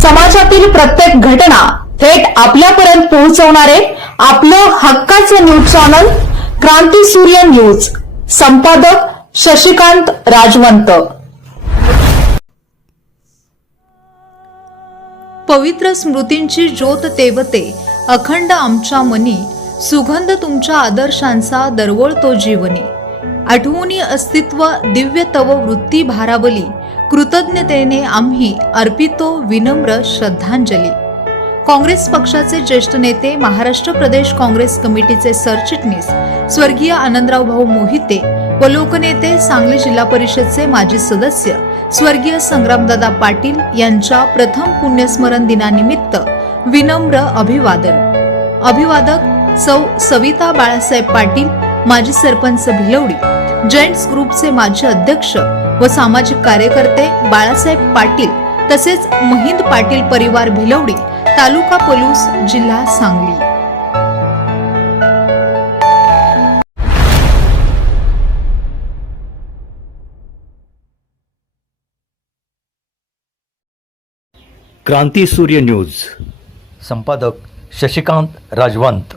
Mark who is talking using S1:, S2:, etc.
S1: समाजातील प्रत्येक घटना थेट आपल्यापर्यंत पोहोचवणारे आपलं हक्काचं न्यूज चॅनल क्रांती सूर्य न्यूज. संपादक शशिकांत राजवंत.
S2: पवित्र स्मृतींची ज्योत तेवते अखंड आमच्या मनी सुगंध तुमच्या आदर्शांचा दरवळतो जीवनी. आठवणी अस्तित्व दिव्य तव वृत्ती भारावली. कृतज्ञतेने आम्ही अर्पितो विनम्र श्रद्धांजली. काँग्रेस पक्षाचे ज्येष्ठ नेते महाराष्ट्र प्रदेश काँग्रेस कमिटीचे सरचिटणीस स्वर्गीय आनंदराव भाऊ मोहिते व लोकनेते सांगली जिल्हा परिषदचे माजी सदस्य स्वर्गीय संग्रामदादा पाटील यांच्या प्रथम पुण्यस्मरण दिनानिमित्त विनम्र अभिवादन. अभिवादक सौ सविता बाळासाहेब पाटील माजी सरपंच भिलवडी जेंट्स ग्रुपचे माजी अध्यक्ष व सामाजिक कार्यकर्ते बाळासाहेब पाटील तसेच महिंद पाटील परिवार भिलवडी तालुका पलूस जिल्हा सांगली.
S3: क्रांती सूर्य न्यूज. संपादक शशिकांत राजवंत.